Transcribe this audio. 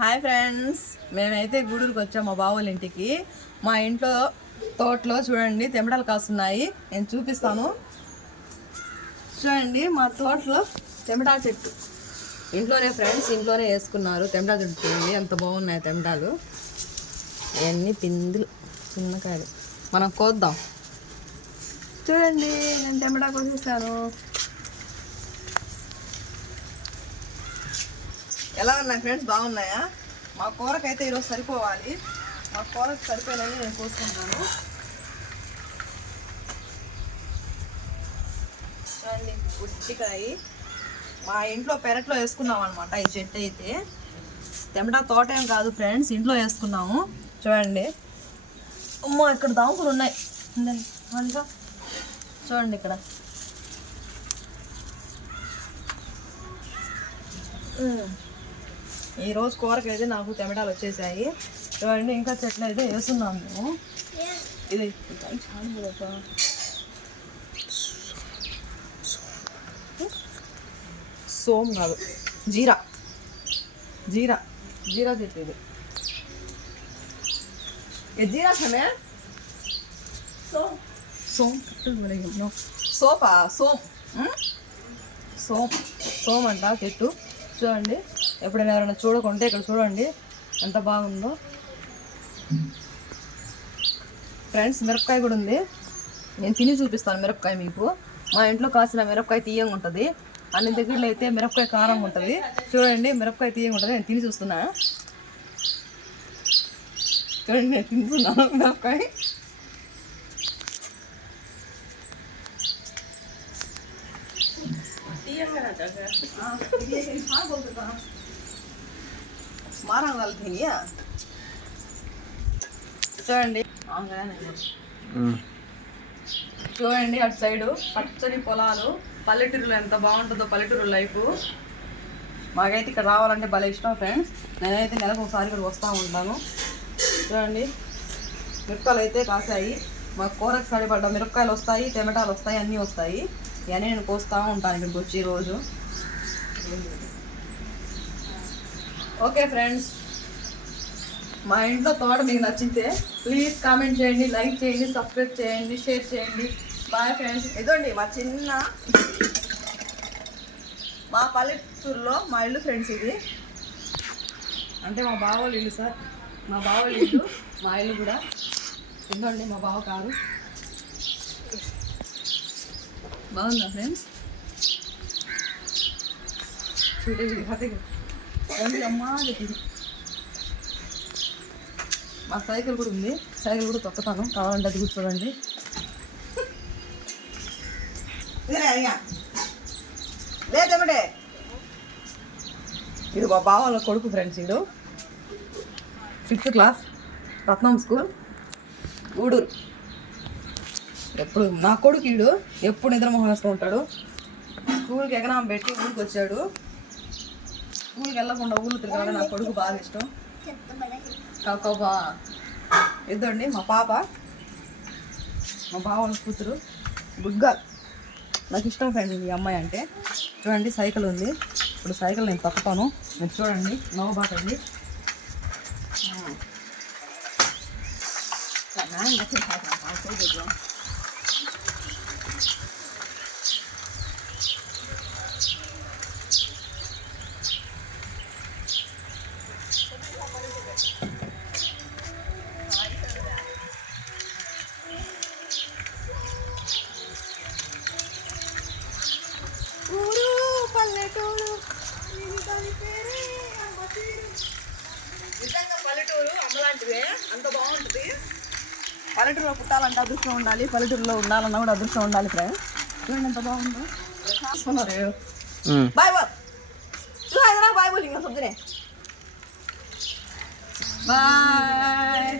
Hi friends. మేమైతే గూడూరుకి వచ్చాం మా బావుల ఇంటికి. మా ఇంట్లో తోటలో చూడండి తెమ్మడాలు కాస్తున్నాయి. నేను చూపిస్తాను. చూడండి మా తోటలో తెమ్మడా చెట్టు. ఇంట్లోనే ఫ్రెండ్స్ ఇంట్లోనే వేసుకున్నారు. తెమ్మడా చెట్టు చూడండి ఎంత బాగున్నాయి తెమ్మడాలు. ఇవన్నీ పిందులు చిన్నకాయలు మనం కోద్దాం. చూడండి నేను తెమ్మడా కోసేసాను. ఎలా ఉన్నాయి ఫ్రెండ్స్ బాగున్నాయా? మా కూరకైతే ఈరోజు సరిపోవాలి. మా కూరకు సరిపోయినవి నేను కోసుకుంటాను. చూడండి ఉట్టికాయ. మా ఇంట్లో పెరట్లో వేసుకున్నాం అనమాట ఈ చెట్టు అయితే. తెమటా తోట ఏం కాదు ఫ్రెండ్స్ ఇంట్లో వేసుకున్నాము. చూడండి. అమ్మో ఇక్కడ దాంపులు ఉన్నాయి. అందులో. చూడండి ఇక్కడ. ఉమ్. ఈ రోజు కూరకైతే నాకు టమాటాలు వచ్చేసాయి. ఇవన్నీ ఇంకా చెట్లు అయితే వేస్తున్నాం మేము. ఇది సోమ్ కాదు జీరా. జీరా జీరా చెట్టు ఇది. జీరా సమే? సోమ్. సోమ్ సోపా సోమ్. సోమ్ సోమ్ అంట చెట్టు. చూడండి. ఎప్పుడైనా ఎవరైనా చూడకుంటే ఇక్కడ చూడండి. ఎంత బాగుందో. ఫ్రెండ్స్ మిరపకాయ కూడా ఉంది. నేను తిని చూపిస్తాను మిరపకాయ మీకు. మా ఇంట్లో కాసిన మిరపకాయ తీయంగా ఉంటుంది. అన్ని దగ్గరలో అయితే మిరపకాయ కారం ఉంటుంది. చూడండి మిరపకాయ తీయంగా ఉంటుంది. నేను తిని చూస్తున్నా. చూడండి నేను తింటున్నాను మిరపకాయ. చూడండి. చూడండి అటు సైడ్ పచ్చని పొలాలు. పల్లెటూరులో ఎంత బాగుంటుందో పల్లెటూరు లైఫ్. మాకైతే ఇక్కడ రావాలంటే భలే ఇష్టం ఫ్రెండ్స్. నేనైతే నెలకు ఒకసారి ఇక్కడ వస్తూ ఉంటాను. చూడండి. మిరపకాయలు అయితే కాసాయి. మా కూరకు సరిపడ్డ మిరపకాయలు వస్తాయి టమాటాలు వస్తాయి అన్నీ వస్తాయి. ఇవన్నీ నేను కోస్తూ ఉంటాను ఇక్కడికి వచ్చి రోజు. ఓకే ఫ్రెండ్స్ మా ఇంట్లో తోట మీకు నచ్చితే ప్లీజ్ కామెంట్ చేయండి లైక్ చేయండి సబ్స్క్రైబ్ చేయండి షేర్ చేయండి. Bye friends. ఇదండి మా చిన్న మా పల్లెటూరులో మా ఇల్లు ఫ్రెండ్స్ ఇది. అంటే మా బావోళ్ళు ఇల్లు సార్. మా బావోళ్ళు ఇల్లు మా ఇల్లు కూడా. ఇదండి మా బావ కారు బాగుందా ఫ్రెండ్స్? చూడండి అమ్మా చెప్పింది మా సైకిల్ కూడా ఉంది. సైకిల్ కూడా తొక్కుతాను. కావాలంటే అది కూర్చోండి లేదమ్మడే ఇది మా బావ వాళ్ళ కొడుకు ఫ్రెండ్స్ ఇడు fifth class Ratnam school Gudur ఎప్పుడు నా కొడుకు ఈడు ఎప్పుడు నిద్రమోహన్ వస్తూ ఉంటాడు. స్కూల్కి ఎగనాం పెట్టి ఊరికి వచ్చాడు స్కూల్కి వెళ్ళకుండా ఊళ్ళు తిరగాలని నా కొడుకు బాగా ఇష్టం. కాకోబా ఇద్దండి మా పాప మా బావల కూతురు గుడ్గా నాకు ఇష్టం ఫ్రెండ్ ఈ అమ్మాయి అంటే. చూడండి సైకిల్ ఉంది. ఇప్పుడు సైకిల్ నేను తప్పుతాను మీరు చూడండి నవ్వబాటండి పల్లెటూరు నిజంగా పల్లెటూరు అమ్మలాంటిదే అంత బాగుంటుంది. పల్లెటూరులో పుట్టాలంటే అదృష్టం ఉండాలి పల్లెటూరులో ఉండాలన్నా కూడా అదృష్టం ఉండాలి ఫ్రెండ్స్ చూడండి ఎంత బాగుందో బాయ్ బాయ్ చూసారా బాయ్ బోల్ ఇంకా సొద్దునే బాయ్